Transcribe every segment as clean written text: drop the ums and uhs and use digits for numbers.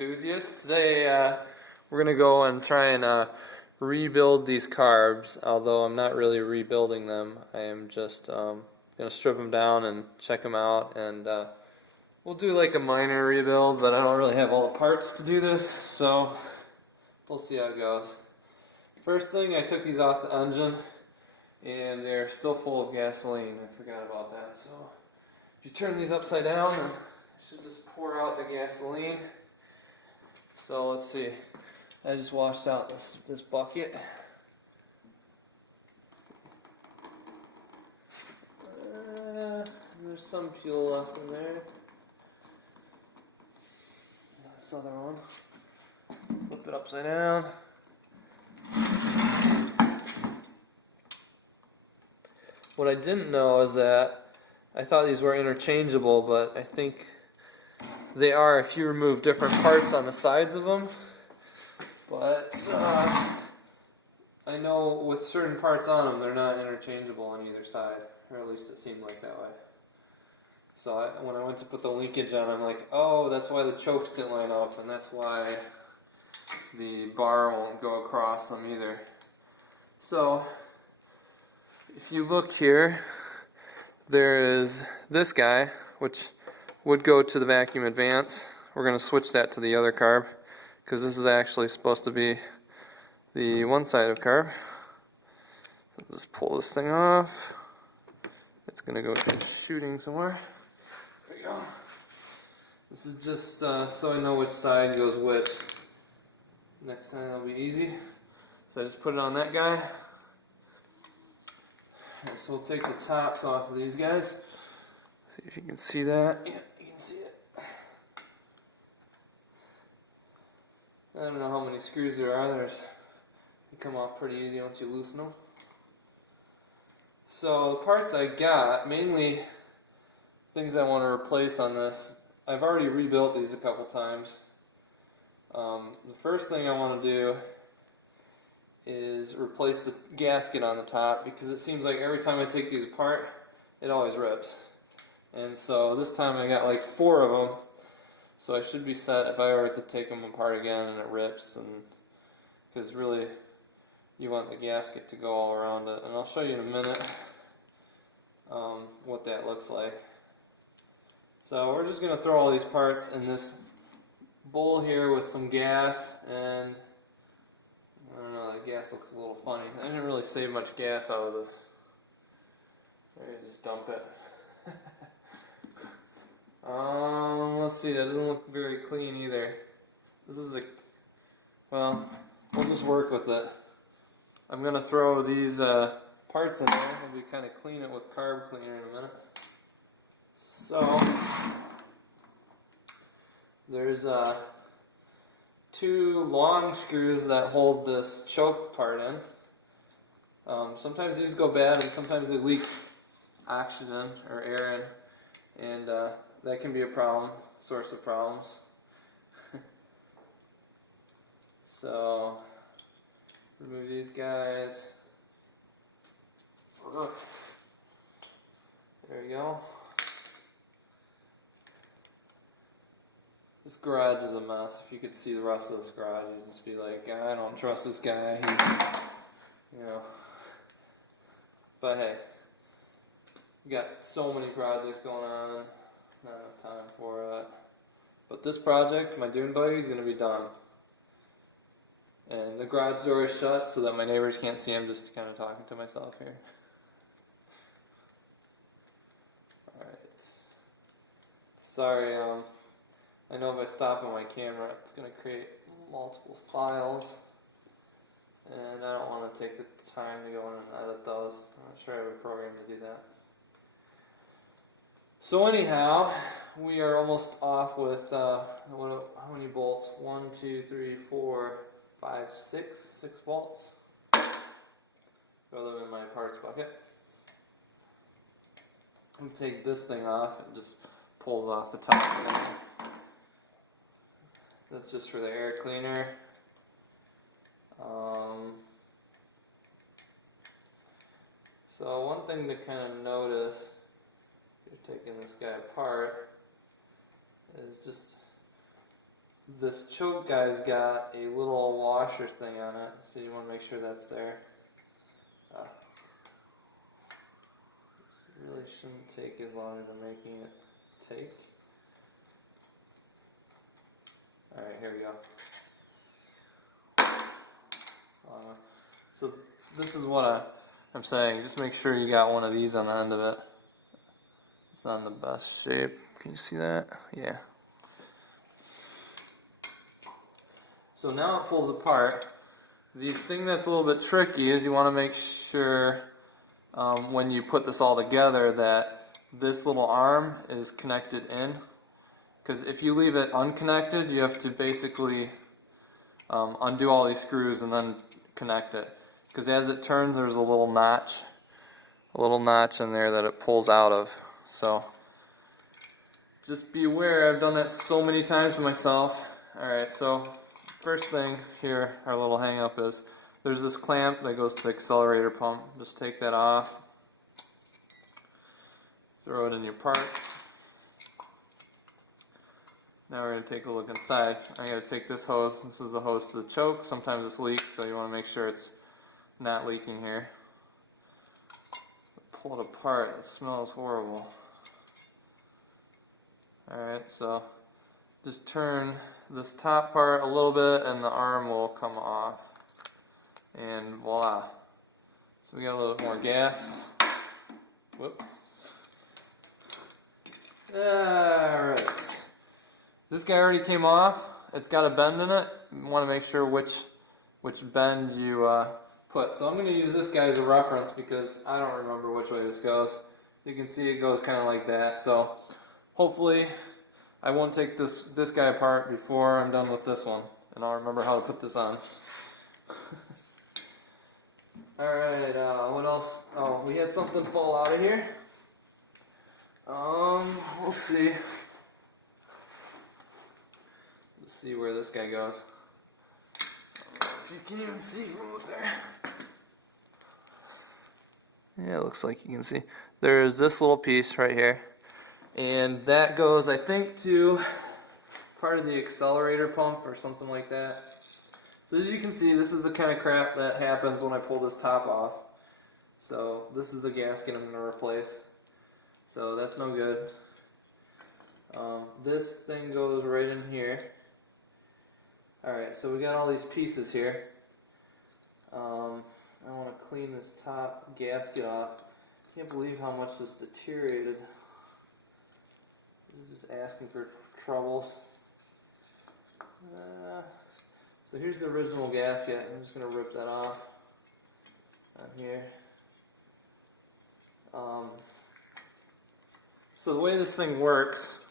enthusiast. Today we're going to go and try and rebuild these carbs, although I'm not really rebuilding them. I am just going to strip them down and check them out, and we'll do like a minor rebuild, but I don't really have all the parts to do this, so we'll see how it goes. First thing, I took these off the engine, and they're still full of gasoline. I forgot about that. So if you turn these upside down, it should just pour out the gasoline. So let's see. I just washed out this bucket. There's some fuel left in there. This other one. Flip it upside down. What I didn't know is that I thought these were interchangeable, but I think they are if you remove different parts on the sides of them. But I know with certain parts on them, they're not interchangeable on either side, or at least it seemed like that way. So when I went to put the linkage on, I'm like, oh, that's why the chokes didn't line up, and that's why the bar won't go across them either. So if you look here, there is this guy, which would go to the vacuum advance. We're going to switch that to the other carb, because this is actually supposed to be the one side of carb. So just pull this thing off. It's going to go to shooting somewhere. There we go. This is just so I know which side goes which. Next time it'll be easy. So I just put it on that guy. Okay, so we'll take the tops off of these guys. See if you can see that. Yeah, you can see it. I don't know how many screws there are. They come off pretty easy once you loosen them. So the parts I got, mainly things I want to replace on this. I've already rebuilt these a couple times. The first thing I want to do is replace the gasket on the top, because it seems like every time I take these apart, it always rips. And so this time I got like 4 of them, so I should be set if I were to take them apart again and it rips, and because really you want the gasket to go all around it, and I'll show you in a minute what that looks like. So we're just going to throw all these parts in this bowl here with some gas, and I don't know, the gas looks a little funny. I didn't really save much gas out of this. Maybe just dump it. Let's see, that doesn't look very clean either. This is well, we'll just work with it. I'm going to throw these parts in there. Maybe kind of clean it with carb cleaner in a minute. So, there's 2 long screws that hold this choke part in. Sometimes these go bad, and sometimes they leak oxygen or air in, and that can be a problem, source of problems. So, remove these guys. There we go. This garage is a mess. If you could see the rest of this garage, you'd just be like, I don't trust this guy. You know. But hey, we got so many projects going on, not enough time for it. But this project, my dune buggy, is going to be done. And the garage door is shut so that my neighbors can't see. I'm just kind of talking to myself here. Alright. Sorry, I know if I stop on my camera, it's going to create multiple files, and I don't want to take the time to go in and edit those. I'm not sure I have a program to do that. So anyhow, we are almost off with, how many bolts? 1, 2, 3, 4, 5, 6 bolts. Throw them in my parts bucket. I'm going to take this thing off. It just pulls off the top. That's just for the air cleaner. So one thing to kind of notice, if you're taking this guy apart, is just this choke guy's got a little washer thing on it, so you want to make sure that's there. This really shouldn't take as long as I'm making it take. Alright, here we go. So this is what I'm saying. Just make sure you got one of these on the end of it. It's not in the best shape. Can you see that? Yeah. So now it pulls apart. The thing that's a little bit tricky is you want to make sure when you put this all together that this little arm is connected in. Because if you leave it unconnected, you have to basically undo all these screws and then connect it. Because as it turns, there's a little notch in there that it pulls out of. So just be aware. I've done that so many times to myself. Alright, so first thing here, our little hang up is there's this clamp that goes to the accelerator pump. Just take that off. Throw it in your parts. Now we're going to take a look inside. I'm going to take this hose. This is the hose to the choke. Sometimes this leaks, so you want to make sure it's not leaking here. Pull it apart. It smells horrible. Alright, so just turn this top part a little bit and the arm will come off. And voila. So we got a little bit more gas. Whoops. Alright. This guy already came off. It's got a bend in it. You want to make sure which bend you put. So I'm going to use this guy as a reference because I don't remember which way this goes. You can see it goes kind of like that. So hopefully I won't take this guy apart before I'm done with this one. And I'll remember how to put this on. Alright, what else? Oh, we had something fall out of here. We'll see. Let's see where this guy goes. I don't know if you can even see from up there. Yeah, it looks like you can see. There's this little piece right here. And that goes, I think, to part of the accelerator pump or something like that. So as you can see, this is the kind of crap that happens when I pull this top off. So this is the gasket I'm going to replace. So that's no good. This thing goes right in here. Alright, so we got all these pieces here. I want to clean this top gasket off. Can't believe how much this deteriorated. This is just asking for troubles. So here's the original gasket. I'm just going to rip that off here. So the way this thing works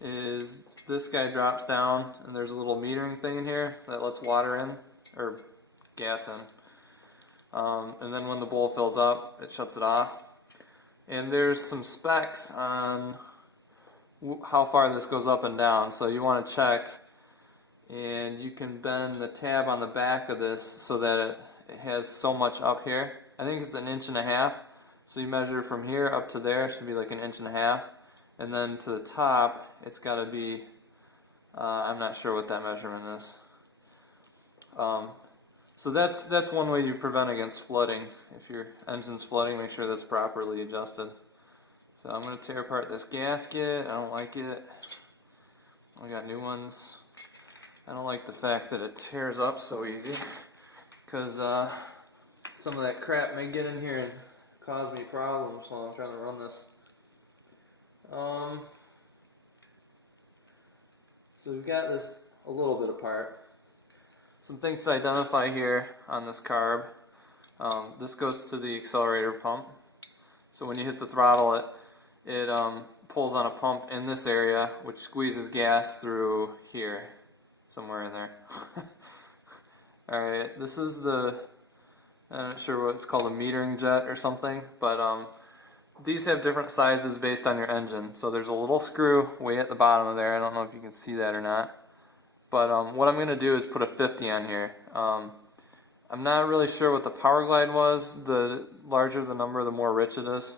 is this guy drops down and there's a little metering thing in here that lets water in, or gas in. And then when the bowl fills up, it shuts it off. And there's some specs on how far this goes up and down, so you want to check. And you can bend the tab on the back of this so that it has so much up here. I think it's 1.5 inches. So you measure from here up to there, it should be like 1.5 inches. And then to the top, it's got to be, I'm not sure what that measurement is. So that's one way you prevent against flooding. If your engine's flooding, make sure that's properly adjusted. So I'm going to tear apart this gasket. I don't like it. I got new ones. I don't like the fact that it tears up so easy, because some of that crap may get in here and cause me problems while I'm trying to run this. So we've got this a little bit apart. Some things to identify here on this carb. This goes to the accelerator pump. So when you hit the throttle, it pulls on a pump in this area, which squeezes gas through here. Somewhere in there. Alright, this is the, I'm not sure what it's called, a metering jet or something, but these have different sizes based on your engine. So there's a little screw way at the bottom of there. I don't know if you can see that or not. But what I'm going to do is put a 50 on here. I'm not really sure what the power glide was. The larger the number, the more rich it is.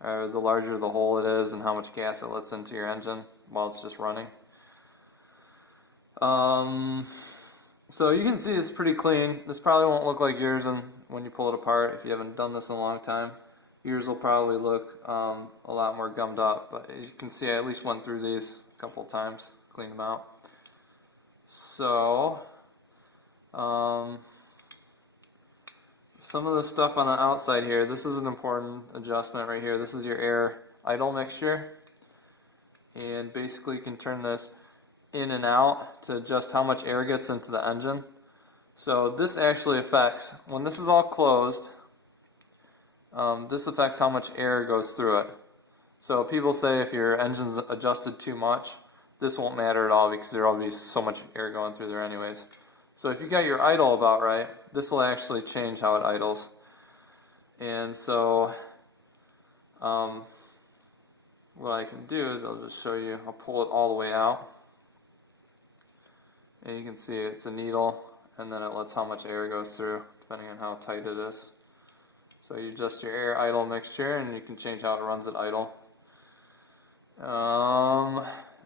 Or the larger the hole it is and how much gas it lets into your engine while it's just running. So you can see it's pretty clean. This probably won't look like yours when you pull it apart if you haven't done this in a long time. Yours will probably look a lot more gummed up, but as you can see I at least went through these a couple of times, cleaned them out. So, some of the stuff on the outside here, this is an important adjustment right here. This is your air idle mixture, and basically you can turn this in and out to adjust how much air gets into the engine. So this actually affects, when this is all closed, this affects how much air goes through it. So people say if your engine's adjusted too much, this won't matter at all because there will be so much air going through there anyways. So if you got your idle about right, this will actually change how it idles. And so what I can do is I'll just show you, I'll pull it all the way out. And you can see it's a needle, and then it lets how much air goes through depending on how tight it is. So you adjust your air idle mixture and you can change how it runs at idle.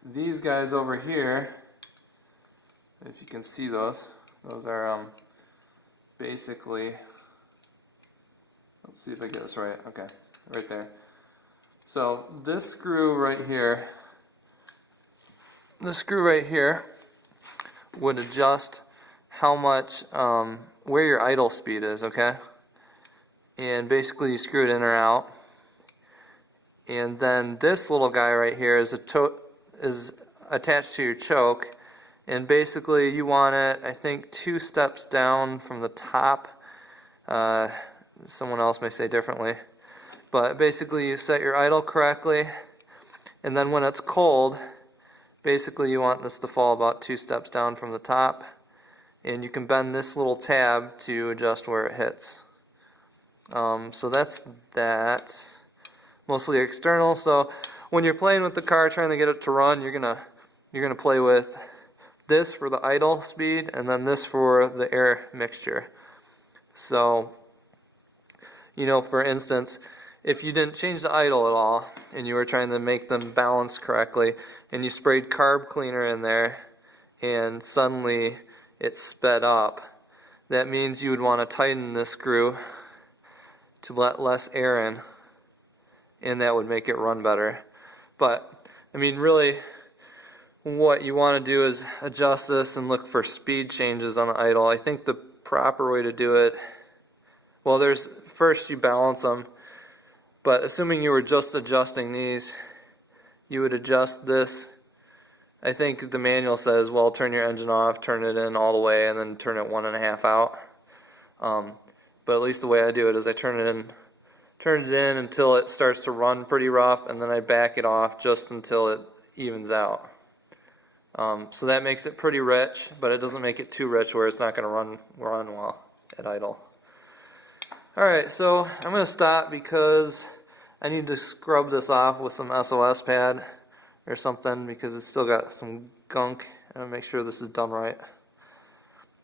These guys over here, if you can see those are basically, let's see if I get this right. Okay, right there. So this screw right here would adjust how much, where your idle speed is, okay? And basically you screw it in or out. And then this little guy right here is attached to your choke. And basically you want it, I think, 2 steps down from the top. Someone else may say differently. But basically you set your idle correctly. And then when it's cold, basically you want this to fall about 2 steps down from the top, and you can bend this little tab to adjust where it hits. So that's that. Mostly external. So when you're playing with the car, trying to get it to run, you're gonna play with this for the idle speed, and then this for the air mixture. So, you know, for instance, if you didn't change the idle at all, and you were trying to make them balance correctly, and you sprayed carb cleaner in there, and suddenly it sped up, that means you would want to tighten this screw to let less air in, and that would make it run better. But, I mean, really, what you want to do is adjust this and look for speed changes on the idle. I think the proper way to do it, well, first you balance them, but assuming you were just adjusting these, you would adjust this. I think the manual says, well, turn your engine off, turn it in all the way, and then turn it 1.5 out. But at least the way I do it is I turn it in until it starts to run pretty rough, and then I back it off just until it evens out. So that makes it pretty rich, but it doesn't make it too rich where it's not going to run well at idle. Alright, so I'm going to stop because I need to scrub this off with some SOS pad or something because it's still got some gunk, and I'll make sure this is done right,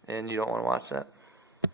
and you don't want to watch that.